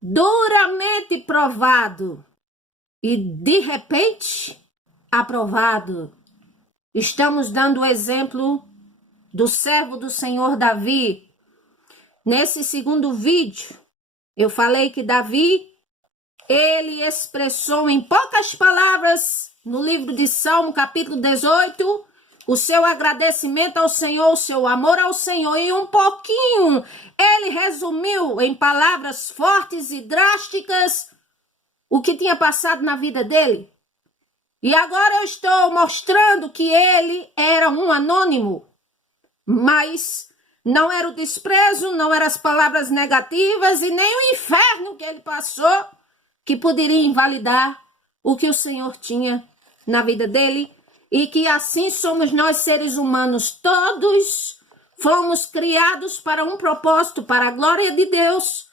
duramente provado e de repente aprovado. Estamos dando o exemplo do servo do Senhor Davi. Nesse segundo vídeo, eu falei que Davi, ele expressou em poucas palavras, no livro de Salmo, capítulo 18, o seu agradecimento ao Senhor, o seu amor ao Senhor. E um pouquinho, ele resumiu em palavras fortes e drásticas o que tinha passado na vida dele. E agora eu estou mostrando que ele era um anônimo, mas não era o desprezo, não eram as palavras negativas e nem o inferno que ele passou que poderia invalidar o que o Senhor tinha na vida dele. E que assim somos nós, seres humanos, todos fomos criados para um propósito, para a glória de Deus,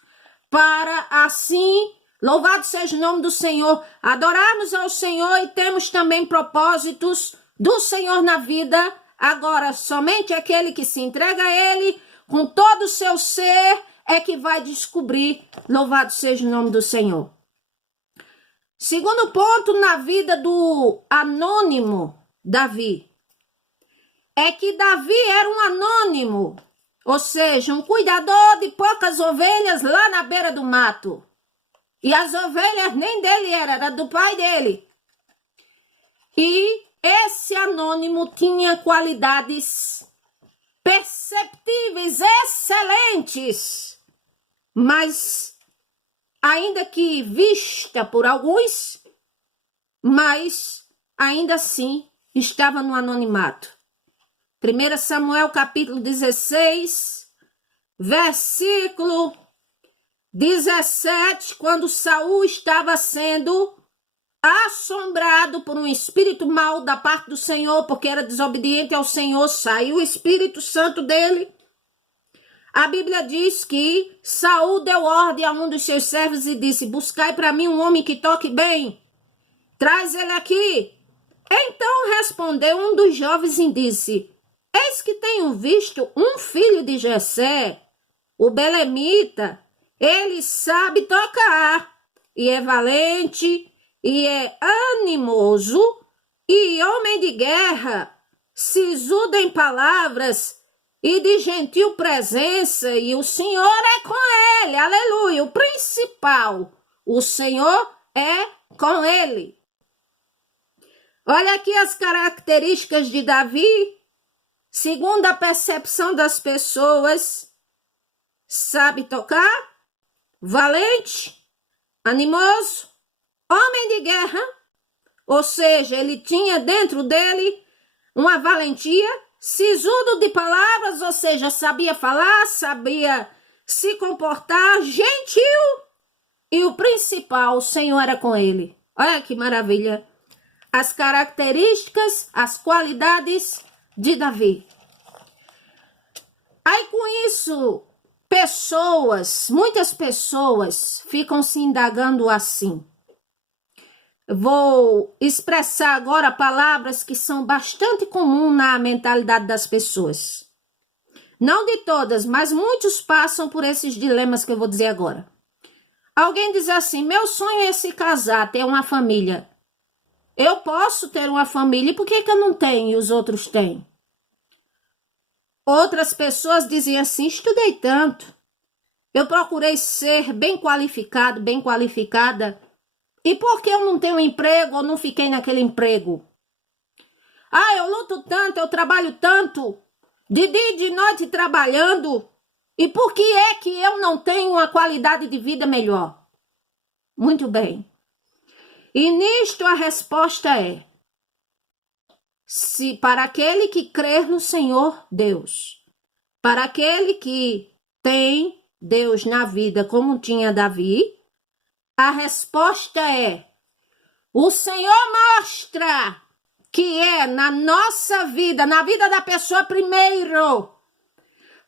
para assim, louvado seja o nome do Senhor, adorarmos ao Senhor e temos também propósitos do Senhor na vida. Agora, somente aquele que se entrega a Ele com todo o seu ser é que vai descobrir, louvado seja o nome do Senhor. Segundo ponto na vida do anônimo Davi, é que Davi era um anônimo, ou seja, um cuidador de poucas ovelhas lá na beira do mato. E as ovelhas nem dele era do pai dele. E esse anônimo tinha qualidades perceptíveis, excelentes, mas ainda que vista por alguns, mas ainda assim estava no anonimato. 1 Samuel capítulo 16, versículo 17, quando Saul estava sendo assombrado por um espírito mau da parte do Senhor, porque era desobediente ao Senhor, saiu o Espírito Santo dele. A Bíblia diz que Saul deu ordem a um dos seus servos e disse: buscai para mim um homem que toque bem, traz ele aqui. Então respondeu um dos jovens e disse: eis que tenho visto um filho de Jessé, o belemita, ele sabe tocar, e é valente, e é animoso, e homem de guerra, sisudo em palavras, e de gentil presença, e o Senhor é com ele, aleluia, o principal, o Senhor é com ele. Olha aqui as características de Davi, segundo a percepção das pessoas: sabe tocar, valente, animoso, homem de guerra, ou seja, ele tinha dentro dele uma valentia, sisudo de palavras, ou seja, sabia falar, sabia se comportar, gentil, e o principal, o Senhor era com ele. Olha que maravilha! As características, as qualidades de Davi. Aí com isso, muitas pessoas ficam se indagando assim. Vou expressar agora palavras que são bastante comuns na mentalidade das pessoas. Não de todas, mas muitos passam por esses dilemas que eu vou dizer agora. Alguém diz assim: meu sonho é se casar, ter uma família. Eu posso ter uma família, e por que eu não tenho e os outros têm? Outras pessoas dizem assim: estudei tanto, eu procurei ser bem qualificado, bem qualificada, e por que eu não tenho emprego ou não fiquei naquele emprego? Ah, eu luto tanto, eu trabalho tanto, de dia e de noite trabalhando, e por que é que eu não tenho uma qualidade de vida melhor? Muito bem. E nisto a resposta é: se para aquele que crer no Senhor Deus, para aquele que tem Deus na vida como tinha Davi, a resposta é: o Senhor mostra que é na nossa vida, na vida da pessoa primeiro,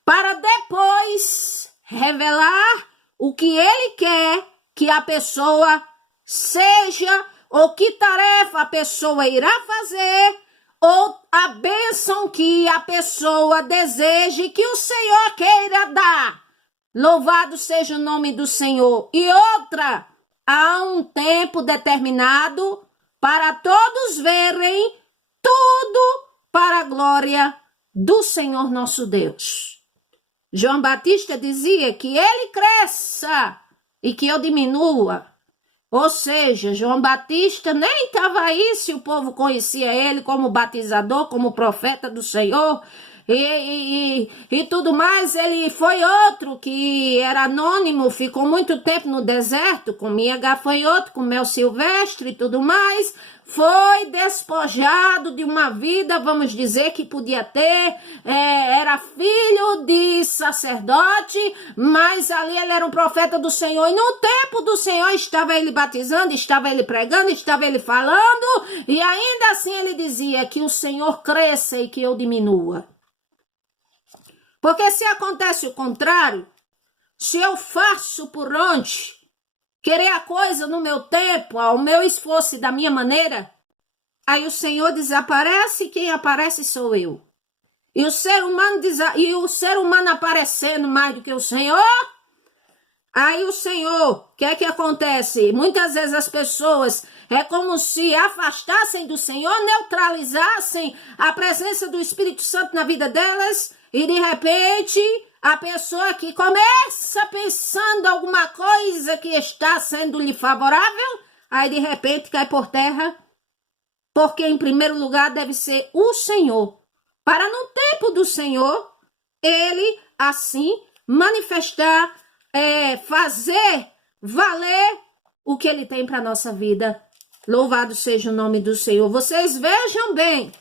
para depois revelar o que Ele quer que a pessoa seja, ou que tarefa a pessoa irá fazer, ou a bênção que a pessoa deseje que o Senhor queira dar Louvado seja o nome do Senhor. E outra, há um tempo determinado para todos verem tudo para a glória do Senhor nosso Deus. João Batista dizia que ele cresça e que eu diminua. Ou seja, João Batista nem estava aí se o povo conhecia ele como batizador, como profeta do Senhor e tudo mais. Ele foi outro que era anônimo, ficou muito tempo no deserto, comia gafanhoto, com mel silvestre e tudo mais. Foi despojado de uma vida, vamos dizer, que podia ter, era filho de sacerdote, mas ali ele era um profeta do Senhor, e no tempo do Senhor estava ele batizando, estava ele pregando, estava ele falando, e ainda assim ele dizia que o Senhor cresça e que eu diminua. Porque se acontece o contrário, se eu faço por onde, querer a coisa no meu tempo, ao meu esforço e da minha maneira, aí o Senhor desaparece e quem aparece sou eu. E o ser humano aparecendo mais do que o Senhor, aí o Senhor, o que é que acontece? Muitas vezes as pessoas é como se afastassem do Senhor, neutralizassem a presença do Espírito Santo na vida delas e de repente a pessoa que começa pensando alguma coisa que está sendo-lhe favorável, aí de repente cai por terra, porque em primeiro lugar deve ser o Senhor, para no tempo do Senhor, ele assim manifestar, fazer valer o que ele tem para a nossa vida. Louvado seja o nome do Senhor. Vocês vejam bem,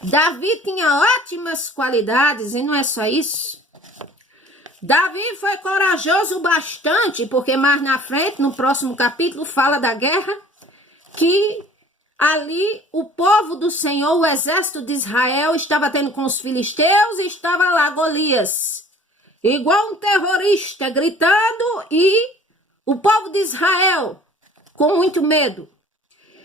Davi tinha ótimas qualidades e não é só isso. Davi foi corajoso bastante, porque mais na frente, no próximo capítulo, fala da guerra, que ali o povo do Senhor, o exército de Israel, estava tendo com os filisteus e estava lá Golias, igual um terrorista gritando, e o povo de Israel com muito medo.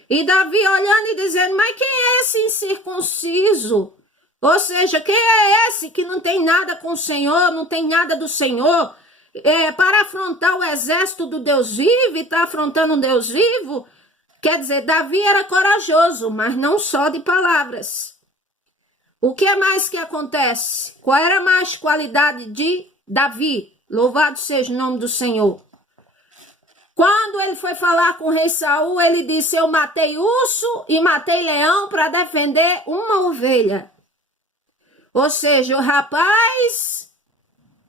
E Davi olhando e dizendo, mas quem é esse incircunciso? Ou seja, quem é esse que não tem nada com o Senhor, não tem nada do Senhor, para afrontar o exército do Deus vivo e está afrontando um Deus vivo? Quer dizer, Davi era corajoso, mas não só de palavras. O que é mais que acontece? Qual era a mais qualidade de Davi? Louvado seja o nome do Senhor. Quando ele foi falar com o rei Saul, ele disse, eu matei urso e matei leão para defender uma ovelha. Ou seja, o rapaz,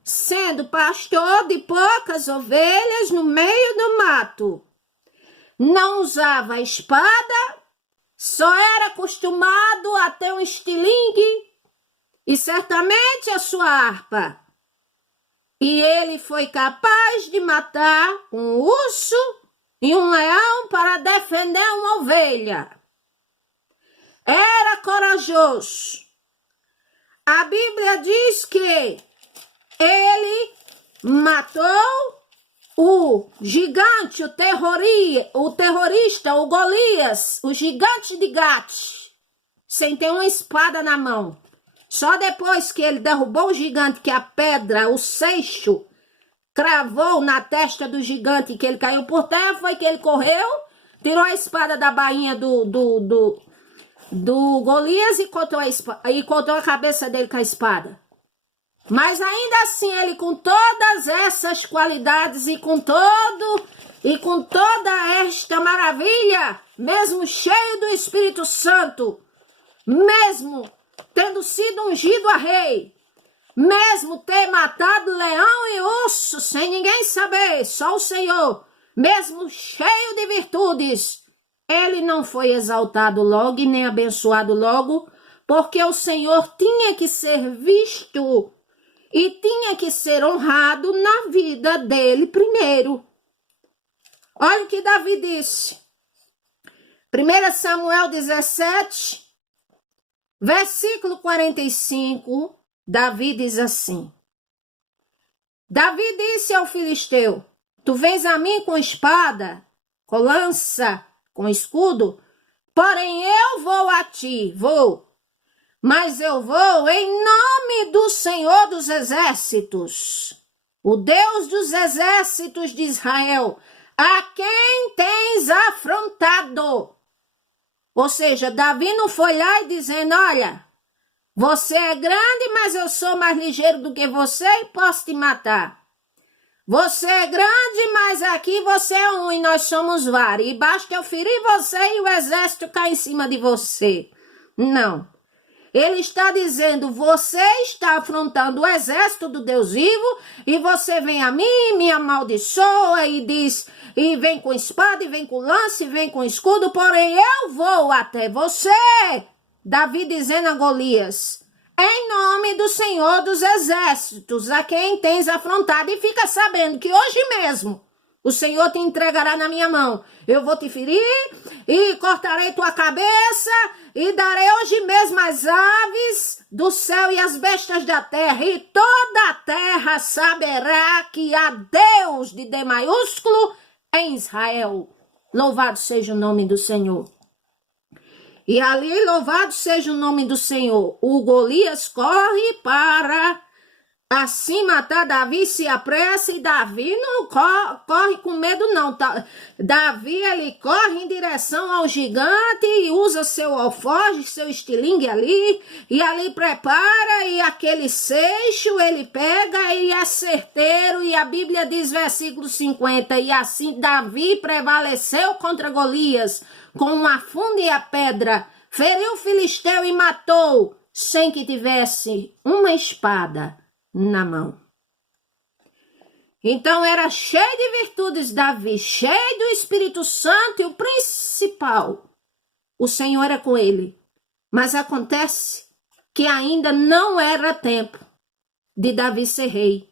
sendo pastor de poucas ovelhas no meio do mato, não usava espada, só era acostumado a ter um estilingue e certamente a sua harpa. E ele foi capaz de matar um urso e um leão para defender uma ovelha. Era corajoso. A Bíblia diz que ele matou o gigante, o terrorista, o Golias, o gigante de Gate, sem ter uma espada na mão. Só depois que ele derrubou o gigante, que a pedra, o seixo, cravou na testa do gigante, que ele caiu por terra, foi que ele correu, tirou a espada da bainha do Golias e cortou a cabeça dele com a espada. Mas ainda assim, ele com todas essas qualidades e com toda esta maravilha, mesmo cheio do Espírito Santo, mesmo tendo sido ungido a rei, mesmo ter matado leão e urso, sem ninguém saber, só o Senhor, mesmo cheio de virtudes, ele não foi exaltado logo e nem abençoado logo, porque o Senhor tinha que ser visto e tinha que ser honrado na vida dele primeiro. Olha o que Davi disse. 1 Samuel 17, versículo 45, Davi diz assim. Davi disse ao filisteu, tu vens a mim com espada, com lança, com escudo, porém eu vou a ti, mas eu vou em nome do Senhor dos Exércitos, o Deus dos exércitos de Israel, a quem tens afrontado. Ou seja, Davi não foi lá e dizendo, olha, você é grande, mas eu sou mais ligeiro do que você e posso te matar. Você é grande, mas aqui você é um e nós somos vários. E basta eu ferir você e o exército cai em cima de você. Não. Ele está dizendo, você está afrontando o exército do Deus vivo e você vem a mim, me amaldiçoa e diz, e vem com espada, e vem com lança, e vem com escudo, porém eu vou até você. Davi dizendo a Golias, em nome do Senhor dos exércitos, a quem tens afrontado, e fica sabendo que hoje mesmo o Senhor te entregará na minha mão. Eu vou te ferir e cortarei tua cabeça e darei hoje mesmo as aves do céu e as bestas da terra. E toda a terra saberá que há Deus de D maiúsculo em Israel. Louvado seja o nome do Senhor. E ali, louvado seja o nome do Senhor. O Golias corre para assim matar Davi, se apressa, e Davi não corre com medo não. Davi, ele corre em direção ao gigante e usa seu alforje, seu estilingue ali, e ali prepara, e aquele seixo ele pega e é certeiro, e a Bíblia diz, versículo 50, e assim Davi prevaleceu contra Golias, com a funda e a pedra, feriu o filisteu e matou, sem que tivesse uma espada na mão. Então era cheio de virtudes Davi, cheio do Espírito Santo, e o principal, o Senhor era com ele. Mas acontece que ainda não era tempo de Davi ser rei.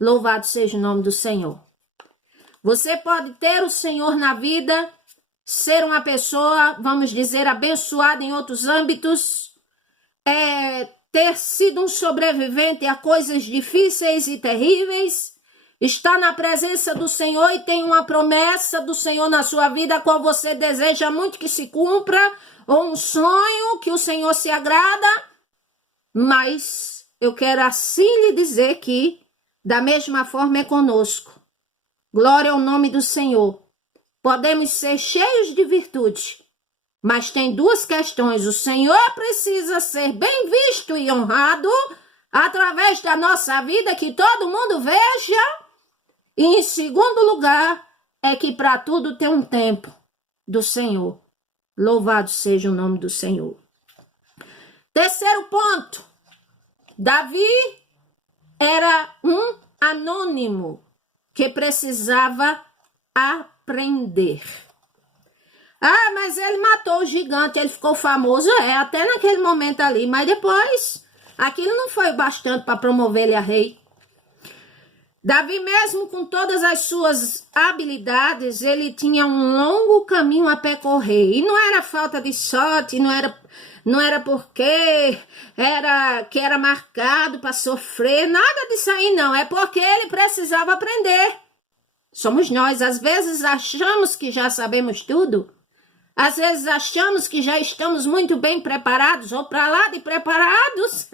Louvado seja o nome do Senhor. Você pode ter o Senhor na vida, ser uma pessoa, vamos dizer, abençoada em outros âmbitos, ter sido um sobrevivente a coisas difíceis e terríveis, está na presença do Senhor e tem uma promessa do Senhor na sua vida, a qual você deseja muito que se cumpra, ou um sonho que o Senhor se agrada, mas eu quero assim lhe dizer que, da mesma forma é conosco. Glória ao nome do Senhor. Podemos ser cheios de virtude, mas tem duas questões. O Senhor precisa ser bem visto e honrado através da nossa vida, que todo mundo veja. E em segundo lugar, é que para tudo tem um tempo do Senhor. Louvado seja o nome do Senhor. Terceiro ponto. Davi era um anônimo que precisava aprender. Ah, mas ele matou o gigante, ele ficou famoso, até naquele momento ali, mas depois, aquilo não foi bastante para promover ele a rei. Davi, mesmo com todas as suas habilidades, ele tinha um longo caminho a percorrer, e não era falta de sorte, não era porque era marcado para sofrer, nada disso aí não, é porque ele precisava aprender. Somos nós, às vezes achamos que já sabemos tudo, às vezes achamos que já estamos muito bem preparados, ou para lá de preparados.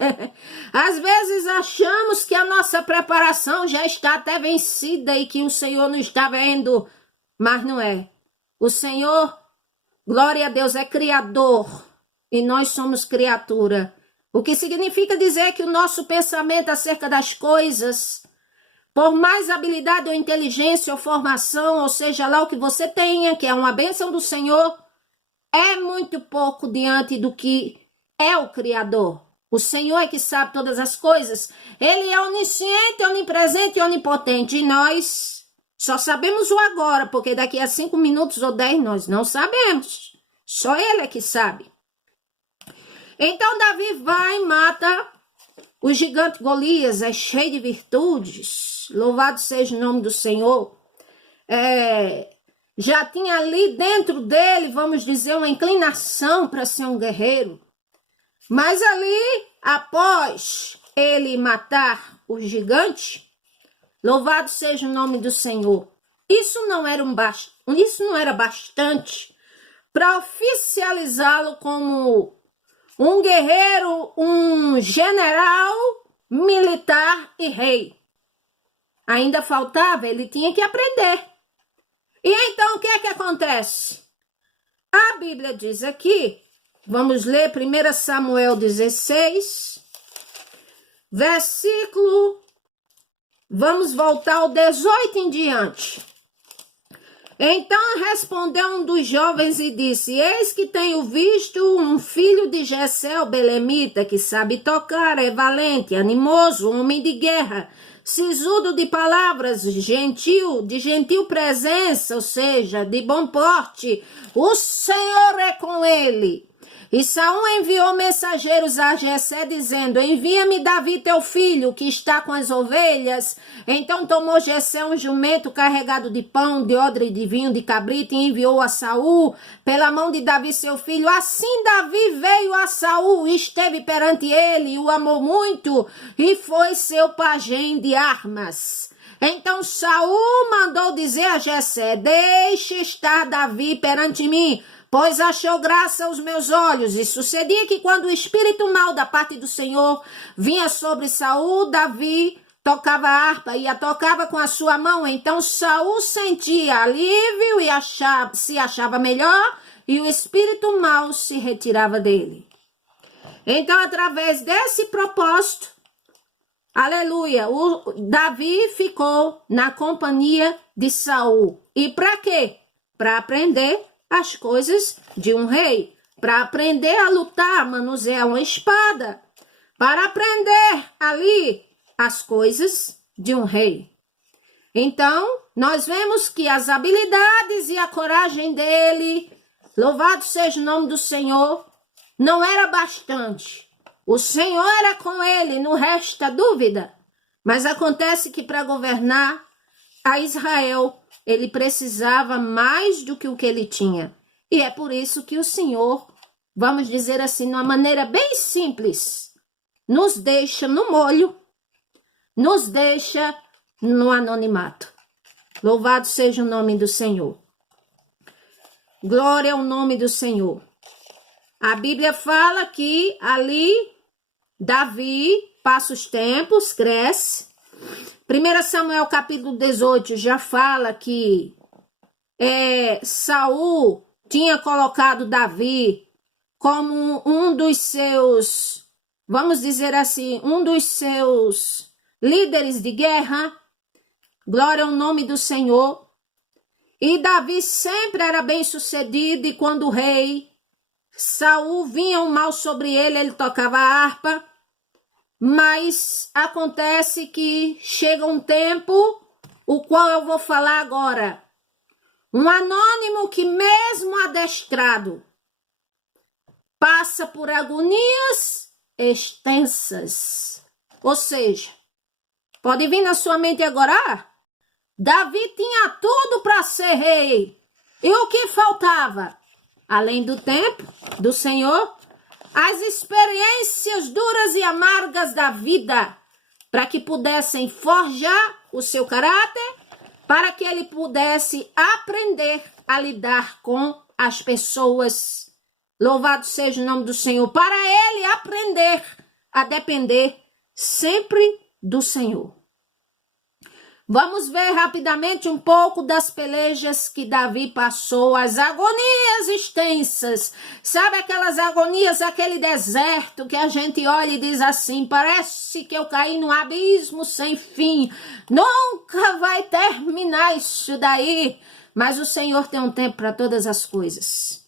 Às vezes achamos que a nossa preparação já está até vencida e que o Senhor não está vendo, mas não é. O Senhor, glória a Deus, é criador e nós somos criatura. O que significa dizer que o nosso pensamento acerca das coisas, por mais habilidade ou inteligência ou formação, ou seja lá o que você tenha, que é uma bênção do Senhor, é muito pouco diante do que é o Criador. O Senhor é que sabe todas as coisas. Ele é onisciente, onipresente e onipotente. E nós só sabemos o agora, porque daqui a 5 minutos ou 10 nós não sabemos. Só Ele é que sabe. Então Davi vai e mata o gigante Golias, é cheio de virtudes. Louvado seja o nome do Senhor. Já tinha ali dentro dele, vamos dizer, uma inclinação para ser um guerreiro. Mas ali, após ele matar o gigante, louvado seja o nome do Senhor, isso não era bastante para oficializá-lo como um guerreiro, um general militar e rei. ainda faltava, ele tinha que aprender. E então o que é que acontece? A Bíblia diz aqui, vamos ler 1 Samuel 16, versículo, vamos voltar ao 18 em diante. Então respondeu um dos jovens e disse: eis que tenho visto um filho de Jessé, o belemita, que sabe tocar, é valente, animoso, homem de guerra, sisudo de palavras, gentil, de gentil presença, ou seja, de bom porte. O Senhor é com ele. E Saul enviou mensageiros a Jessé, dizendo: envia-me Davi teu filho, que está com as ovelhas. Então tomou Jessé um jumento carregado de pão, de odre de vinho, de cabrito, e enviou a Saul pela mão de Davi seu filho. Assim Davi veio a Saul, esteve perante ele, e o amou muito, e foi seu pajem de armas. Então Saul mandou dizer a Jessé: deixe estar Davi perante mim, pois achou graça aos meus olhos. E sucedia que quando o espírito mau da parte do Senhor vinha sobre Saul, Davi tocava a harpa e a tocava com a sua mão. Então Saul sentia alívio e se achava melhor, e o espírito mau se retirava dele. Então, através desse propósito, aleluia, o Davi ficou na companhia de Saul. E para quê? Para aprender as coisas de um rei, para aprender a lutar, manusear uma espada, para aprender ali as coisas de um rei. Então, nós vemos que as habilidades e a coragem dele, louvado seja o nome do Senhor, não era bastante. O Senhor era com ele, não resta dúvida. Mas acontece que para governar a Israel, ele precisava mais do que o que ele tinha. E é por isso que o Senhor, vamos dizer assim, de uma maneira bem simples, nos deixa no molho, nos deixa no anonimato. Louvado seja o nome do Senhor. Glória ao nome do Senhor. A Bíblia fala que ali Davi passa os tempos, cresce. 1 Samuel capítulo 18 já fala que Saul tinha colocado Davi como um dos seus, vamos dizer assim, um dos seus líderes de guerra. Glória ao nome do Senhor. E Davi sempre era bem sucedido, e quando o rei Saul vinha um mal sobre ele, ele tocava a harpa. Mas acontece que chega um tempo, o qual eu vou falar agora. Um anônimo que mesmo adestrado passa por agonias extensas. Ou seja, pode vir na sua mente agora, Davi tinha tudo para ser rei. E o que faltava? Além do tempo do Senhor, as experiências duras e amargas da vida, para que pudessem forjar o seu caráter, para que ele pudesse aprender a lidar com as pessoas. Louvado seja o nome do Senhor. Para ele aprender a depender sempre do Senhor. Vamos ver rapidamente um pouco das pelejas que Davi passou, as agonias extensas. Sabe aquelas agonias, aquele deserto que a gente olha e diz assim: parece que eu caí num abismo sem fim. Nunca vai terminar isso daí. Mas o Senhor tem um tempo para todas as coisas.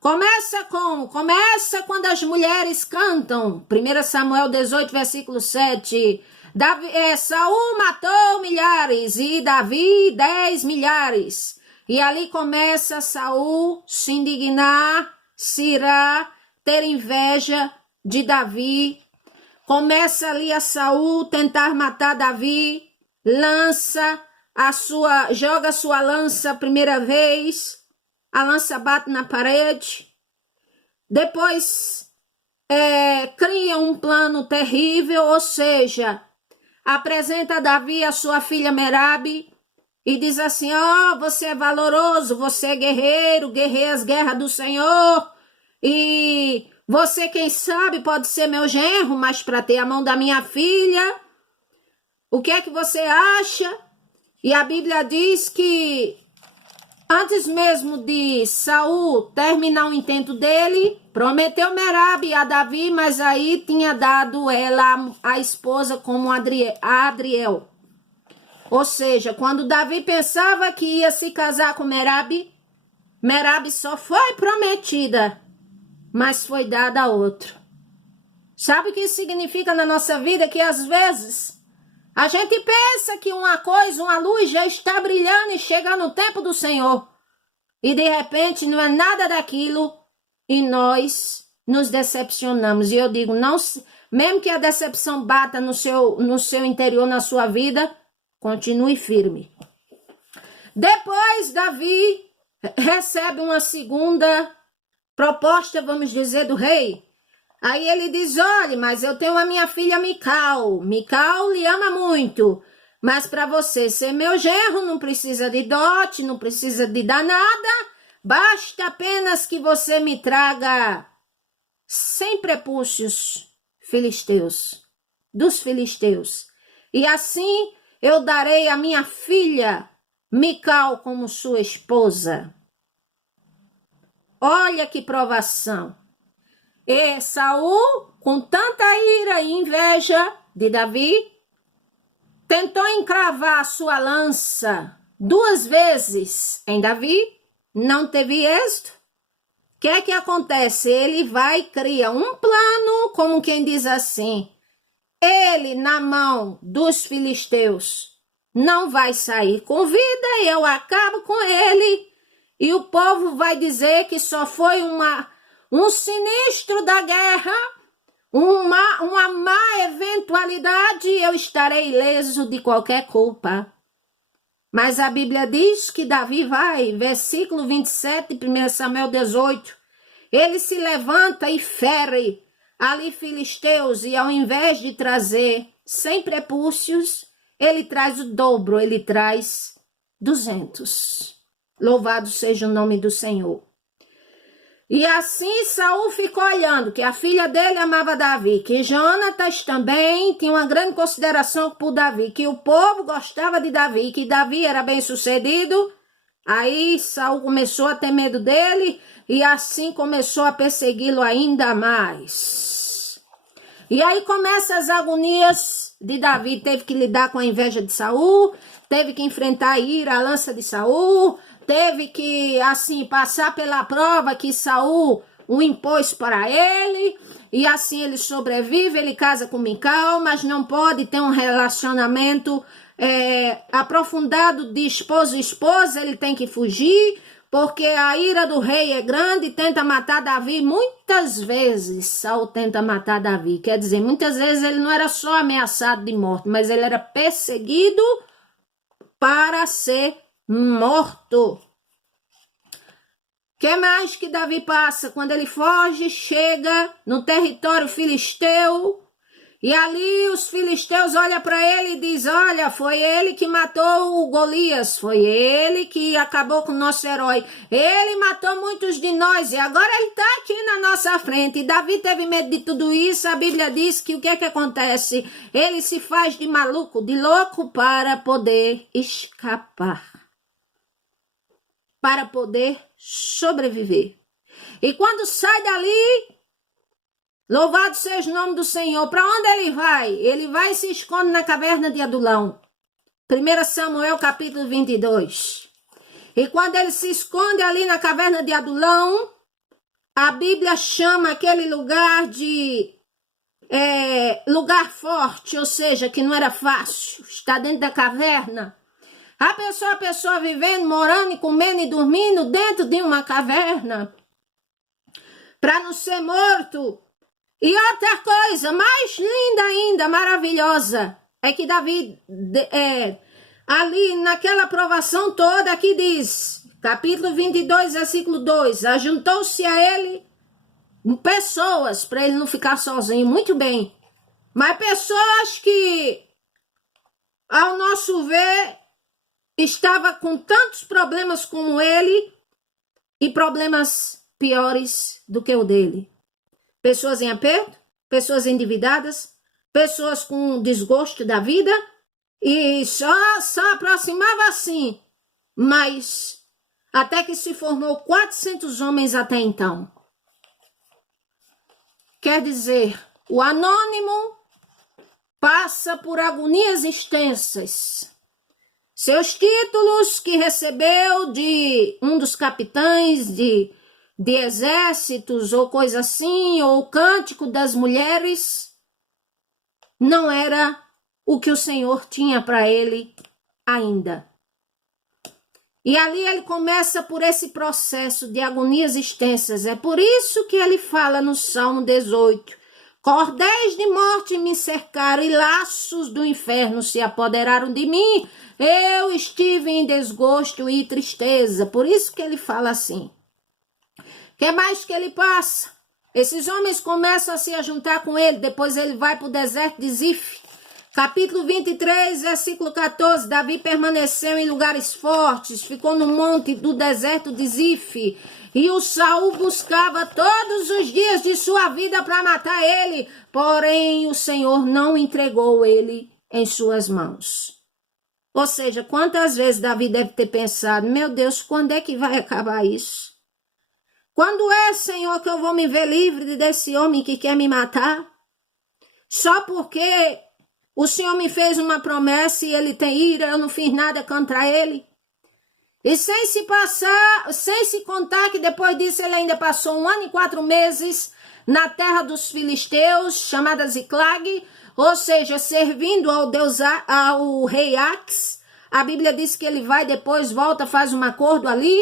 Começa como? Começa quando as mulheres cantam. 1 Samuel 18, versículo 7. Saul matou milhares e Davi 10 milhares. E ali começa Saul se indignar, se irar, ter inveja de Davi. Começa ali a Saul tentar matar Davi, joga a sua lança a primeira vez, a lança bate na parede. Depois cria um plano terrível, ou seja, apresenta a Davi a sua filha Merabe e diz assim: você é valoroso, você é guerreiro, guerreia as guerras do Senhor, e você, quem sabe, pode ser meu genro, mas para ter a mão da minha filha, O que é que você acha? E a Bíblia diz que antes mesmo de Saul terminar o intento dele, prometeu Merabe a Davi, mas aí tinha dado ela a esposa como Adriel. Ou seja, quando Davi pensava que ia se casar com Merabe, Merabe só foi prometida, mas foi dada a outro. Sabe o que isso significa na nossa vida? Que às vezes a gente pensa que uma coisa, uma luz já está brilhando e chega no tempo do Senhor. E de repente não é nada daquilo e nós nos decepcionamos. E eu digo, não, mesmo que a decepção bata no seu interior, na sua vida, continue firme. Depois Davi recebe uma segunda proposta, vamos dizer, do rei. Aí ele diz, olha, mas eu tenho a minha filha Mical. Mical lhe ama muito. Mas para você ser meu genro, não precisa de dote, não precisa de dar nada. Basta apenas que você me traga 100 prepúcios filisteus, dos filisteus. E assim eu darei a minha filha Mical como sua esposa. Olha que provação. E Saul, com tanta ira e inveja de Davi, tentou encravar sua lança 2 vezes em Davi, não teve êxito. O que é que acontece? Ele vai criar um plano, como quem diz assim, ele na mão dos filisteus não vai sair com vida, eu acabo com ele, e o povo vai dizer que só foi um sinistro da guerra, uma má eventualidade, eu estarei ileso de qualquer culpa. Mas a Bíblia diz que Davi vai, versículo 27, 1 Samuel 18, ele se levanta e fere ali filisteus, e ao invés de trazer 100 prepúcios, ele traz o dobro, ele traz 200. Louvado seja o nome do Senhor. E assim Saul ficou olhando, que a filha dele amava Davi, que Jonatas também tinha uma grande consideração por Davi, que o povo gostava de Davi, que Davi era bem sucedido. Aí Saul começou a ter medo dele e assim começou a persegui-lo ainda mais. E aí começam as agonias de Davi, teve que lidar com a inveja de Saul, teve que enfrentar a ira, a lança de Saul, teve que, assim, passar pela prova que Saul o impôs para ele, e assim ele sobrevive, ele casa com Mical, mas não pode ter um relacionamento aprofundado de esposo e esposa, ele tem que fugir, porque a ira do rei é grande e tenta matar Davi. Muitas vezes Saul tenta matar Davi, quer dizer, muitas vezes ele não era só ameaçado de morte, mas ele era perseguido para ser morto. Que mais que Davi passa? Quando ele foge, chega no território filisteu, e ali os filisteus olham para ele e dizem, olha, foi ele que matou o Golias, foi ele que acabou com o nosso herói, ele matou muitos de nós, e agora ele está aqui na nossa frente. E Davi teve medo de tudo isso. A Bíblia diz que o que é que acontece? Ele se faz de maluco, de louco, para poder escapar, para poder sobreviver. E quando sai dali, louvado seja o nome do Senhor, para onde ele vai? Ele vai e se esconde na caverna de Adulão. 1 Samuel capítulo 22. E quando ele se esconde ali na caverna de Adulão, a Bíblia chama aquele lugar de lugar forte, ou seja, que não era fácil, está dentro da caverna. A pessoa vivendo, morando e comendo e dormindo dentro de uma caverna para não ser morto. E outra coisa, mais linda ainda, maravilhosa, é que Davi, ali naquela provação toda, aqui diz, capítulo 22, versículo 2, ajuntou-se a ele pessoas, para ele não ficar sozinho, muito bem, mas pessoas que, ao nosso ver, estava com tantos problemas como ele e problemas piores do que o dele. Pessoas em aperto, pessoas endividadas, pessoas com desgosto da vida, e só aproximava assim, mas até que se formou 400 homens até então. Quer dizer, o anônimo passa por agonias extensas. Seus títulos que recebeu de um dos capitães de exércitos ou coisa assim, ou o cântico das mulheres, não era o que o Senhor tinha para ele ainda. E ali ele começa por esse processo de agonias extensas. É por isso que ele fala no Salmo 18, cordéis de morte me cercaram e laços do inferno se apoderaram de mim. Eu estive em desgosto e tristeza. Por isso que ele fala assim. O que mais que ele passa? Esses homens começam a se juntar com ele. Depois ele vai para o deserto de Zif. Capítulo 23, versículo 14. Davi permaneceu em lugares fortes. Ficou no monte do deserto de Zif. E o Saul buscava todos os dias de sua vida para matar ele. Porém, o Senhor não entregou ele em suas mãos. Ou seja, quantas vezes Davi deve ter pensado, meu Deus, quando é que vai acabar isso? Quando é, Senhor, que eu vou me ver livre desse homem que quer me matar? Só porque o Senhor me fez uma promessa e ele tem ira, eu não fiz nada contra ele. E sem se contar que depois disso ele ainda passou 1 ano e 4 meses na terra dos filisteus, chamada Ziclag, ou seja, servindo ao rei Ax. A Bíblia diz que ele vai depois, volta, faz um acordo ali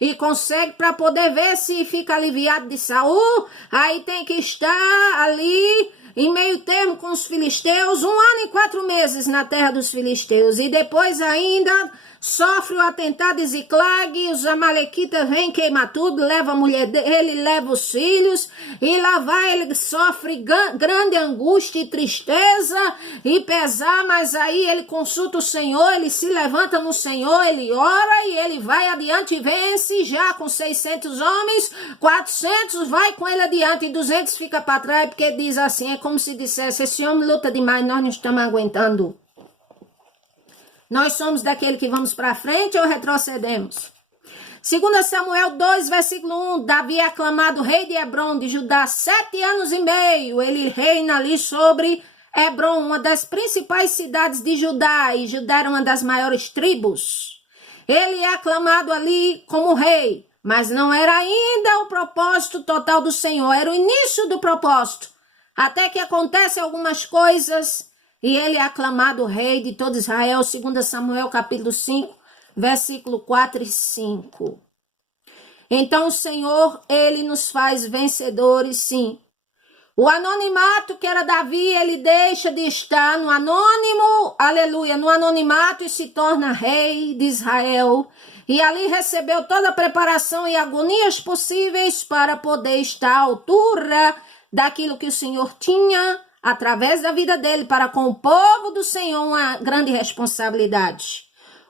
e consegue para poder ver se fica aliviado de Saul. Aí tem que estar ali em meio termo com os filisteus, 1 ano e 4 meses na terra dos filisteus. E depois ainda sofre o atentado de Ziclag, os amalequitas vêm queimar tudo, leva a mulher dele, leva os filhos, e lá vai, ele sofre grande angústia e tristeza e pesar, mas aí ele consulta o Senhor, ele se levanta no Senhor, ele ora e ele vai adiante e vence, já com 600 homens, 400 vai com ele adiante e 200 fica para trás, porque diz assim, é como se dissesse, esse homem luta demais, nós não estamos aguentando. Nós somos daquele que vamos para frente ou retrocedemos? 2 Samuel 2, versículo 1, Davi é aclamado rei de Hebrom, de Judá, 7 anos e meio. Ele reina ali sobre Hebrom, uma das principais cidades de Judá, e Judá era uma das maiores tribos. Ele é aclamado ali como rei, mas não era ainda o propósito total do Senhor, era o início do propósito. Até que acontecem algumas coisas e ele é aclamado rei de todo Israel, 2 Samuel capítulo 5, versículo 4 e 5. Então o Senhor, ele nos faz vencedores, sim. O anonimato que era Davi, ele deixa de estar no anônimo, aleluia, no anonimato e se torna rei de Israel. E ali recebeu toda a preparação e agonias possíveis para poder estar à altura daquilo que o Senhor tinha através da vida dele para com o povo do Senhor, uma grande responsabilidade.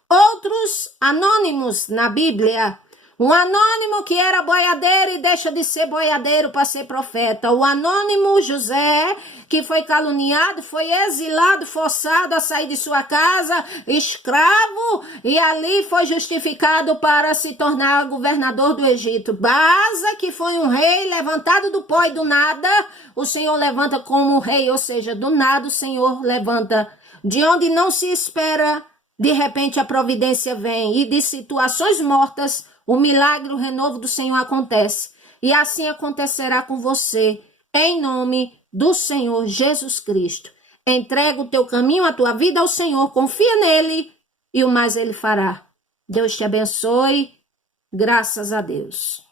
Outros anônimos na Bíblia, um anônimo que era boiadeiro e deixa de ser boiadeiro para ser profeta. O anônimo José, que foi caluniado, foi exilado, forçado a sair de sua casa, escravo, e ali foi justificado para se tornar governador do Egito. Baza, que foi um rei levantado do pó e do nada, o Senhor levanta como rei, ou seja, do nada o Senhor levanta. De onde não se espera, de repente a providência vem, e de situações mortas, o milagre, o renovo do Senhor acontece. E assim acontecerá com você, em nome do Senhor Jesus Cristo. Entrega o teu caminho, a tua vida ao Senhor, confia nele e o mais ele fará. Deus te abençoe. Graças a Deus.